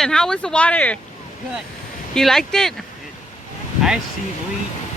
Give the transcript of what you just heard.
Jason, how was the water? Good. You liked it? I see